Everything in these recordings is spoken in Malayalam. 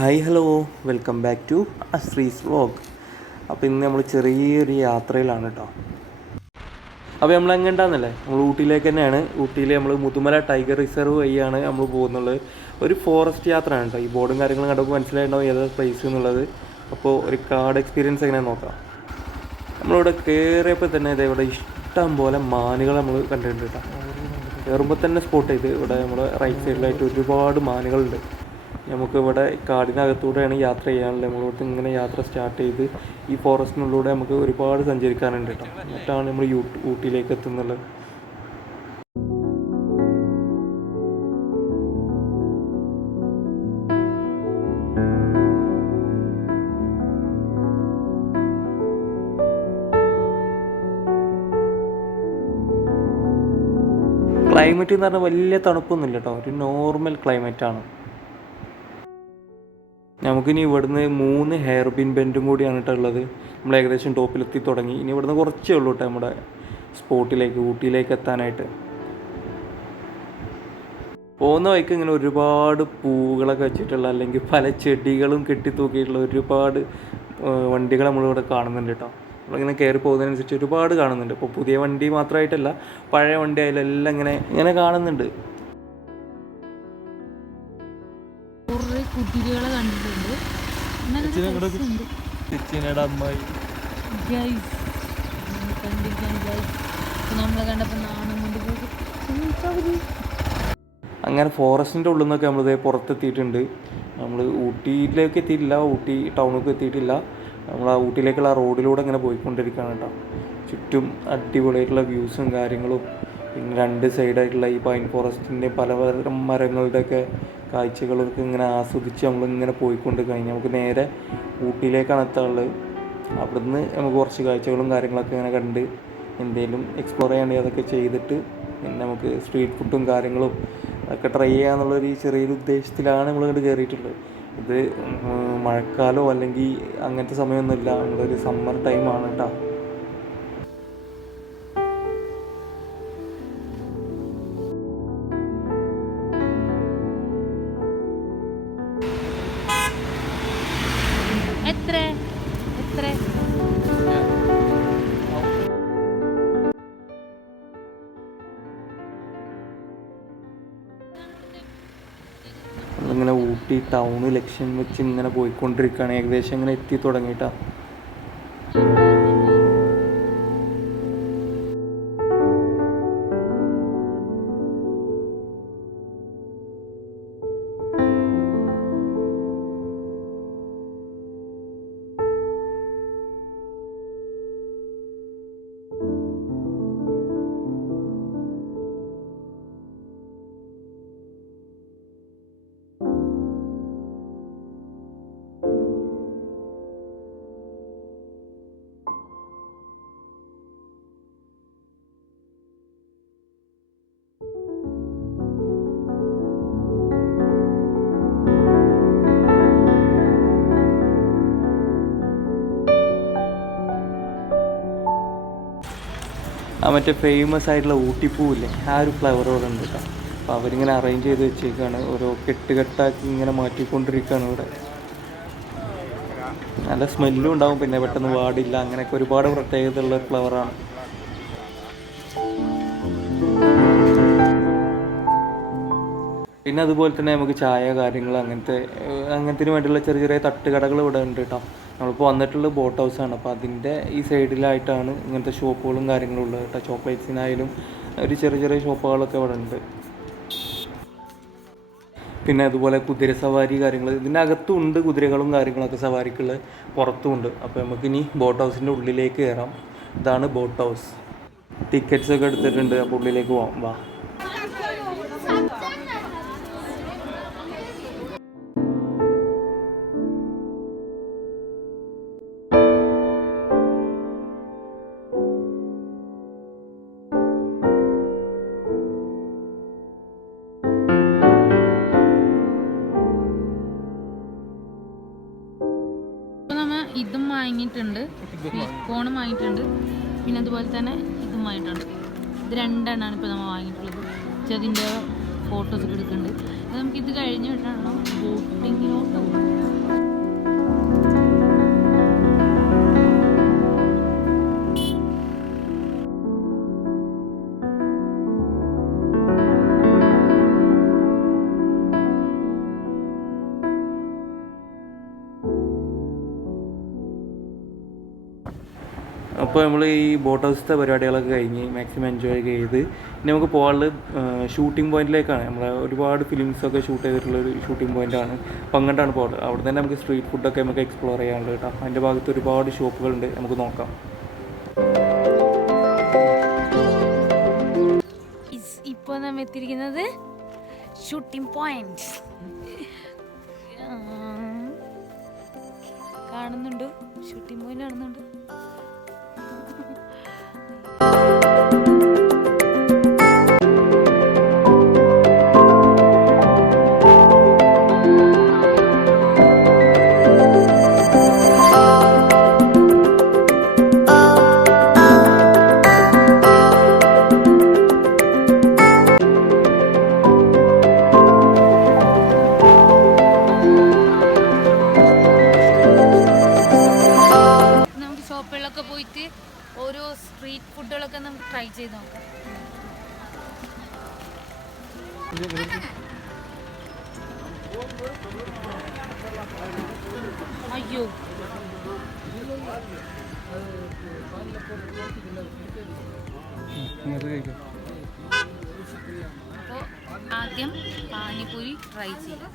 Hi hello, welcome back to Ashree's vlog. അപ്പോൾ ഇന്ന് നമ്മൾ ചെറിയൊരു യാത്രയിലാണ് കേട്ടോ. അപ്പോൾ നമ്മൾ എങ്ങോട്ടാന്നല്ലേ, നമ്മൾ ഊട്ടിയിലേക്ക് തന്നെയാണ്. ഊട്ടിയിൽ നമ്മൾ മുതുമല ടൈഗർ റിസർവ് വഴിയാണ് നമ്മൾ പോകുന്നുള്ളത്. ഒരു ഫോറസ്റ്റ് യാത്രയാണ് കേട്ടോ. ഈ ബോർഡും കാര്യങ്ങളും കണ്ടപ്പോൾ മനസ്സിലായിട്ടുണ്ടാവും ഏതാണ് പ്ലേസ് എന്നുള്ളത്. അപ്പോൾ ഒരു കാർഡ് എക്സ്പീരിയൻസ് എങ്ങനെ നോക്കാം. നമ്മളിവിടെ കയറിയപ്പോൾ തന്നെ ഇവിടെ ഇഷ്ടം പോലെ മാനുകൾ നമ്മൾ കണ്ടിട്ടുണ്ട് കേട്ടോ. കയറുമ്പോൾ തന്നെ സ്പോട്ട് ചെയ്ത് ഇവിടെ നമ്മുടെ റൈറ്റ് സൈഡിലായിട്ട് ഒരുപാട് മാനുകളുണ്ട്. നമുക്ക് ഇവിടെ കാടിനകത്തൂടെയാണ് യാത്ര ചെയ്യാനുള്ളത്. നമ്മളിവിടുത്തെ ഇങ്ങനെ യാത്ര സ്റ്റാർട്ട് ചെയ്ത് ഈ ഫോറസ്റ്റിനുള്ളിലൂടെ നമുക്ക് ഒരുപാട് സഞ്ചരിക്കാനുണ്ട് കേട്ടോ. എന്നിട്ടാണ് നമ്മൾ ഊട്ടിയിലേക്ക് എത്തുന്നുള്ളത്. ക്ലൈമറ്റ് എന്ന് പറഞ്ഞാൽ വലിയ തണുപ്പൊന്നുമില്ല കേട്ടോ, ഒരു നോർമൽ ക്ലൈമറ്റാണ്. നമുക്കിനി ഇവിടുന്ന് 3 ഹെയർ പിൻ ബെൻഡും കൂടിയാണ് കേട്ടോ ഉള്ളത്. നമ്മൾ ഏകദേശം ടോപ്പിലെത്തി തുടങ്ങി. ഇനി ഇവിടുന്ന് കുറച്ചേ ഉള്ളൂ കേട്ടോ നമ്മുടെ സ്പോട്ടിലേക്ക്, ഊട്ടിയിലേക്ക് എത്താനായിട്ട്. പോകുന്ന വഴിക്ക് ഇങ്ങനെ ഒരുപാട് പൂവുകളൊക്കെ വെച്ചിട്ടുള്ള അല്ലെങ്കിൽ പല ചെടികളും കെട്ടിത്തൂക്കിയിട്ടുള്ള ഒരുപാട് വണ്ടികൾ നമ്മളിവിടെ കാണുന്നുണ്ട് കേട്ടോ. നമ്മളിങ്ങനെ കയറി പോകുന്നതിനനുസരിച്ച് ഒരുപാട് കാണുന്നുണ്ട്. ഇപ്പോൾ പുതിയ വണ്ടി മാത്രമായിട്ടല്ല, പഴയ വണ്ടി ആയാലും എല്ലാം ഇങ്ങനെ കാണുന്നുണ്ട്. കുതിരകളെ കണ്ടിട്ടുണ്ട്. നമ്മളെ കണ്ടപ്പോൾ നാണം കൊണ്ട് അങ്ങനെ ഫോറസ്റ്റിൻ്റെ ഉള്ളിൽ നിന്നൊക്കെ നമ്മളിതേ പുറത്തെത്തിയിട്ടുണ്ട്. നമ്മൾ ഊട്ടിയിലേക്ക് എത്തിയിട്ടില്ല, ഊട്ടി ടൗണിലേക്ക് എത്തിയിട്ടില്ല. നമ്മൾ ആ ഊട്ടിയിലേക്കുള്ള റോഡിലൂടെ ഇങ്ങനെ പോയിക്കൊണ്ടിരിക്കുകയാണ് കേട്ടോ. ചുറ്റും അടിപൊളിയായിട്ടുള്ള വ്യൂസും കാര്യങ്ങളും, പിന്നെ 2 സൈഡായിട്ടുള്ള ഈ പൈൻ ഫോറസ്റ്റിൻ്റെ പലതരം മരങ്ങളുടെയൊക്കെ കാഴ്ചകളൊക്കെ ഇങ്ങനെ ആസ്വദിച്ച് നമ്മളിങ്ങനെ പോയിക്കൊണ്ട് കഴിഞ്ഞാൽ നമുക്ക് നേരെ ഊട്ടിയിലേക്കാണ് എത്താനുള്ളത്. അവിടുന്ന് നമുക്ക് കുറച്ച് കാഴ്ചകളും കാര്യങ്ങളൊക്കെ ഇങ്ങനെ കണ്ട് എന്തെങ്കിലും എക്സ്പ്ലോർ ചെയ്യേണ്ടത് അതൊക്കെ ചെയ്തിട്ട് പിന്നെ നമുക്ക് സ്ട്രീറ്റ് ഫുഡും കാര്യങ്ങളും ഒക്കെ ട്രൈ ചെയ്യാന്നുള്ളൊരു ചെറിയൊരു ഉദ്ദേശത്തിലാണ് നമ്മളിങ്ങോട്ട് കയറിയിട്ടുള്ളത്. ഇത് മഴക്കാലമോ അല്ലെങ്കിൽ അങ്ങനത്തെ സമയമൊന്നുമില്ല, നമ്മളൊരു സമ്മർ ടൈമാണ് കേട്ടോ. നമ്മളിങ്ങനെ ഊട്ടി ടൗണ് ലക്ഷ്യം വെച്ച് ഇങ്ങനെ പോയിക്കൊണ്ടിരിക്കുകയാണ്. ഏകദേശം ഇങ്ങനെ എത്തി തുടങ്ങിയിട്ടാണ്. മറ്റേ ഫേമസ് ആയിട്ടുള്ള ഊട്ടിപ്പൂവില്ലേ, ആ ഒരു ഫ്ലവർ ഇവിടെ ഉണ്ട് കേട്ടോ. അപ്പോൾ അവരിങ്ങനെ അറേഞ്ച് ചെയ്ത് വെച്ചേക്കാണ്, ഓരോ കെട്ടുകെട്ടാക്കി ഇങ്ങനെ മാറ്റിക്കൊണ്ടിരിക്കുകയാണ് ഇവിടെ. നല്ല സ്മെല്ലും ഉണ്ടാവും, പിന്നെ പെട്ടെന്ന് വാടില്ല, അങ്ങനെയൊക്കെ ഒരുപാട് പ്രത്യേകത ഉള്ള ഫ്ലവറാണ്. പിന്നെ അതുപോലെ തന്നെ നമുക്ക് ചായ കാര്യങ്ങൾ അങ്ങനത്തിന് വേണ്ടിയുള്ള ചെറിയ ചെറിയ തട്ടുകടകൾ ഇവിടെ ഉണ്ട് കേട്ടോ. നമ്മളിപ്പോൾ വന്നിട്ടുള്ളത് ബോട്ട് ഹൗസാണ്. അപ്പോൾ അതിൻ്റെ ഈ സൈഡിലായിട്ടാണ് ഇങ്ങനത്തെ ഷോപ്പുകളും കാര്യങ്ങളും ഉള്ളത് കേട്ടോ. ചോക്ലേറ്റ്സിനായാലും ഒരു ചെറിയ ചെറിയ ഷോപ്പുകളൊക്കെ ഇവിടെ ഉണ്ട്. പിന്നെ അതുപോലെ കുതിര സവാരി കാര്യങ്ങൾ ഇതിൻ്റെ അകത്തും ഉണ്ട്, കുതിരകളും കാര്യങ്ങളൊക്കെ സവാരിക്കുള്ള പുറത്തും ഉണ്ട്. അപ്പോൾ നമുക്കിനി ബോട്ട് ഹൗസിൻ്റെ ഉള്ളിലേക്ക് കയറാം. ഇതാണ് ബോട്ട് ഹൗസ്. ടിക്കറ്റ്സൊക്കെ എടുത്തിട്ടുണ്ട്, അപ്പോൾ ഉള്ളിലേക്ക് പോകാം, വാ. ഇതും വാങ്ങിയിട്ടുണ്ട്, കോണും വാങ്ങിയിട്ടുണ്ട്, പിന്നെ അതുപോലെ തന്നെ ഇതും വാങ്ങിയിട്ടുണ്ട്. ഇത് 2 എണ്ണമാണ് ഇപ്പോൾ നമ്മൾ വാങ്ങിയിട്ടുള്ളത്. അതിൻ്റെ ഫോട്ടോസൊക്കെ എടുക്കുന്നുണ്ട്. അപ്പോൾ നമുക്കിത് കഴിഞ്ഞിട്ടാണോ ബോട്ടിങ്ങിലോട്ട് പോകും. അപ്പോൾ നമ്മൾ ഈ ബോട്ട് ഹൗസത്തെ പരിപാടികളൊക്കെ കഴിഞ്ഞ് മാക്സിമം എൻജോയ് ചെയ്ത് ഇനി നമുക്ക് പോകാനുള്ളത് ഷൂട്ടിംഗ് പോയിന്റിലേക്കാണ്. നമ്മളെ ഒരുപാട് ഫിലിംസൊക്കെ ഷൂട്ട് ചെയ്തിട്ടുള്ളൊരു ഷൂട്ടിംഗ് പോയിൻ്റാണ്. അപ്പോൾ അങ്ങോട്ടാണ് പോകുന്നത്. അവിടെ തന്നെ നമുക്ക് സ്ട്രീറ്റ് ഫുഡൊക്കെ നമുക്ക് എക്സ്പ്ലോർ ചെയ്യാനുള്ളത് കേട്ടോ. അതിൻ്റെ ഭാഗത്ത് ഒരുപാട് ഷോപ്പുകളുണ്ട്, നമുക്ക് നോക്കാം. ഇപ്പോൾ നമ്മൾ എത്തിയിരിക്കുന്നത് ഷൂട്ടിംഗ് പോയിന്റ് കാണുന്നുണ്ട്. ഷൂട്ടിംഗ് പോയിന്റ് കാണുന്നുണ്ട്. ഷോപ്പുകളിലൊക്കെ പോയിട്ട് ഓരോ സ്ട്രീറ്റ് ഫുഡുകളൊക്കെ നമുക്ക് ട്രൈ ചെയ്ത് നോക്കാം. അയ്യോ, അപ്പോൾ ആദ്യം പാനിപൂരി ട്രൈ ചെയ്യാം.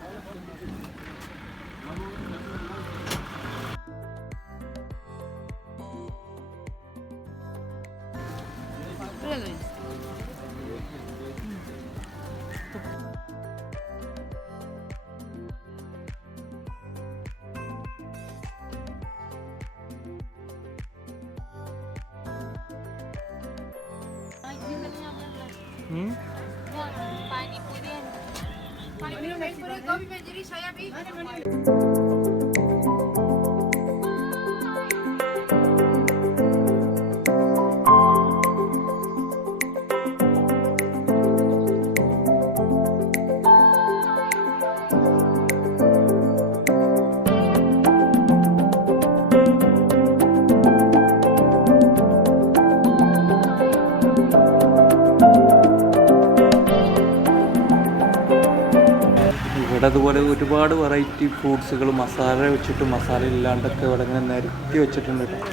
ഇവിടെ അതുപോലെ ഒരുപാട് വെറൈറ്റി ഫ്രൂട്ട്സുകൾ മസാല വെച്ചിട്ട് മസാല ഇല്ലാണ്ടൊക്കെ ഇവിടെ ഇങ്ങനെ നിരത്തി വെച്ചിട്ടുണ്ട് കേട്ടോ.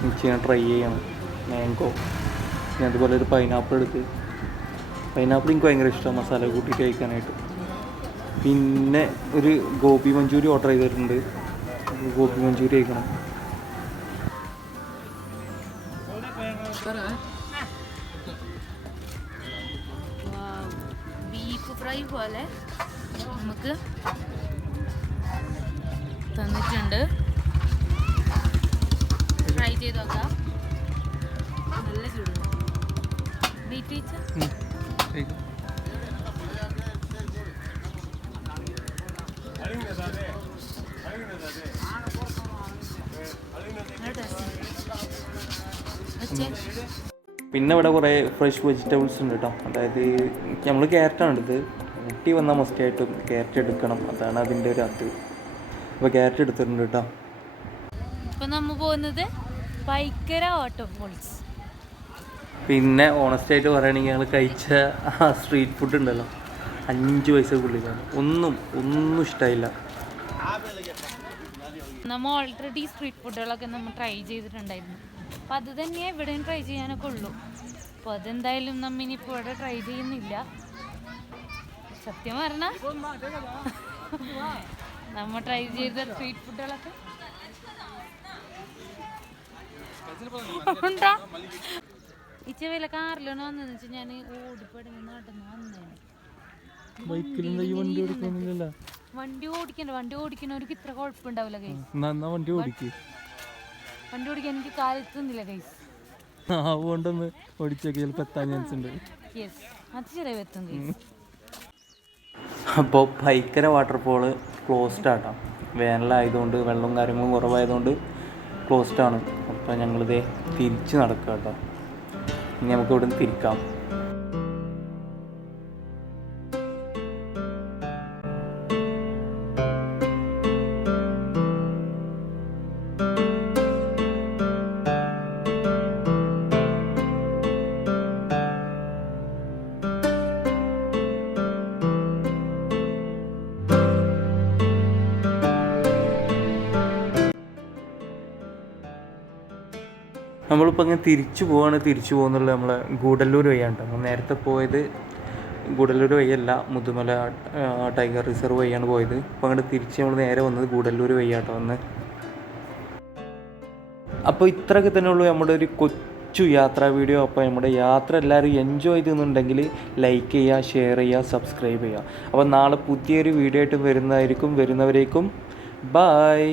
എനിക്ക് ഞാൻ ട്രൈ ചെയ്യണം. മാംഗോ, പിന്നെ അതുപോലെ ഒരു പൈനാപ്പിൾ എടുത്ത്, പൈനാപ്പിൾ എനിക്ക് ഭയങ്കര ഇഷ്ടമാണ് മസാല കൂട്ടിയിട്ട് കഴിക്കാനായിട്ട്. പിന്നെ ഒരു ഗോബി മഞ്ചൂരി ഓർഡർ ചെയ്തിട്ടുണ്ട്. ഗോബി മഞ്ചൂരി കഴിക്കണം. ബീഫ് ഫ്രൈ പോലെ നമുക്ക് തന്നിട്ടുണ്ട്. ട്രൈ ചെയ്ത് നോക്കാം. നല്ല ചൂടുണ്ട്. വെയിറ്റ് വെച്ചാൽ പിന്നെ ഇവിടെ കുറേ ഫ്രഷ് വെജിറ്റബിൾസ് ഉണ്ട് കേട്ടോ. അതായത് നമ്മൾ ക്യാരറ്റാണ് എടുത്തത്. ഊട്ടി വന്നാൽ മസ്റ്റായിട്ടും ക്യാരറ്റ് എടുക്കണം, അതാണ് അതിൻ്റെ ഒരു അത്. അപ്പോൾ ക്യാരറ്റ് എടുത്തിട്ടുണ്ട് കേട്ടോ. ഇപ്പോൾ നമ്മൾ പോകുന്നത് ഭയങ്കര വാട്ടർഫോൾസ്. പിന്നെ ഓണസ്റ്റായിട്ട് പറയുകയാണെങ്കിൽ ഞങ്ങൾ കഴിച്ച ആ സ്ട്രീറ്റ് ഫുഡ് ഉണ്ടല്ലോ, 5 പൈസക്കുള്ളിലാണ്. ഒന്നും ഇഷ്ടമായില്ല. നമ്മൾ ഓൾറെഡി സ്ട്രീറ്റ് ഫുഡുകളൊക്കെ നമ്മൾ ട്രൈ ചെയ്തിട്ടുണ്ടായിരുന്നു. അപ്പോൾ അത് തന്നെയേ ഇവിടെയും ട്രൈ ചെയ്യാനൊക്കെ ഉള്ളൂ. അപ്പോൾ അതെന്തായാലും നമ്മൾ ഇനിയിപ്പോൾ ഇവിടെ ട്രൈ ചെയ്യുന്നില്ല. സത്യം പറഞ്ഞാൽ നമ്മൾ ട്രൈ ചെയ്ത സ്ട്രീറ്റ് ഫുഡുകളൊക്കെ ഉണ്ടാ ഇച്ച വില കാറിലാണ് വന്നതെന്ന് വെച്ചാൽ ഞാൻ ഓടിപ്പടങ്ങി നാട്ടിൽ നിന്ന് വന്നതാണ്. വണ്ടി ഓടിക്കുന്നവർക്ക് ഇത്ര കുഴപ്പമുണ്ടാവില്ല ഗൈസ്. വണ്ടി ഓടിക്കാൻ എനിക്ക് കാലെത്തുന്നില്ല ഗൈസ്. അതുകൊണ്ടൊന്ന് ഓടിച്ചേക്ക് ചിലപ്പോൾ എത്താൻ ചാൻസ് ഉണ്ട്. യെസ്, അത് ചെറിയ എത്തും ഗൈസ്. അപ്പോൾ ഭയങ്കര വാട്ടർഫോള് ക്ലോസ്ഡ് ആട്ടോ. വേനലായതുകൊണ്ട് വെള്ളവും കാര്യങ്ങളും കുറവായതുകൊണ്ട് ക്ലോസ്ഡാണ്. അപ്പോൾ ഞങ്ങളിതേ തിരിച്ച് നടക്കുക കേട്ടോ. ഇനി നമുക്ക് ഇവിടെ നിന്ന് തിരിക്കാം. നമ്മളിപ്പോൾ ഇങ്ങനെ തിരിച്ചു പോകുന്നുള്ളത് നമ്മളെ ഗൂഡല്ലൂർ വഴിയാണ് കേട്ടോ. നേരത്തെ പോയത് ഗൂഡല്ലൂർ വഴിയല്ല, മുതുമല ടൈഗർ റിസർവ് വഴിയാണ് പോയത്. അപ്പോൾ അങ്ങോട്ട് തിരിച്ച് നമ്മൾ നേരെ വന്നത് ഗൂഡല്ലൂർ വഴിയാട്ടോ വന്ന്. അപ്പോൾ ഇത്രയൊക്കെ തന്നെ ഉള്ളൂ നമ്മുടെ ഒരു കൊച്ചു യാത്രാ വീഡിയോ. അപ്പോൾ നമ്മുടെ യാത്ര എല്ലാവരും എൻജോയ് ചെയ്യുന്നുണ്ടെങ്കിൽ ലൈക്ക് ചെയ്യുക, ഷെയർ ചെയ്യുക, സബ്സ്ക്രൈബ് ചെയ്യുക. അപ്പോൾ നാളെ പുതിയൊരു വീഡിയോ ആയിട്ട് വരുന്നവരേക്കും ബായ്.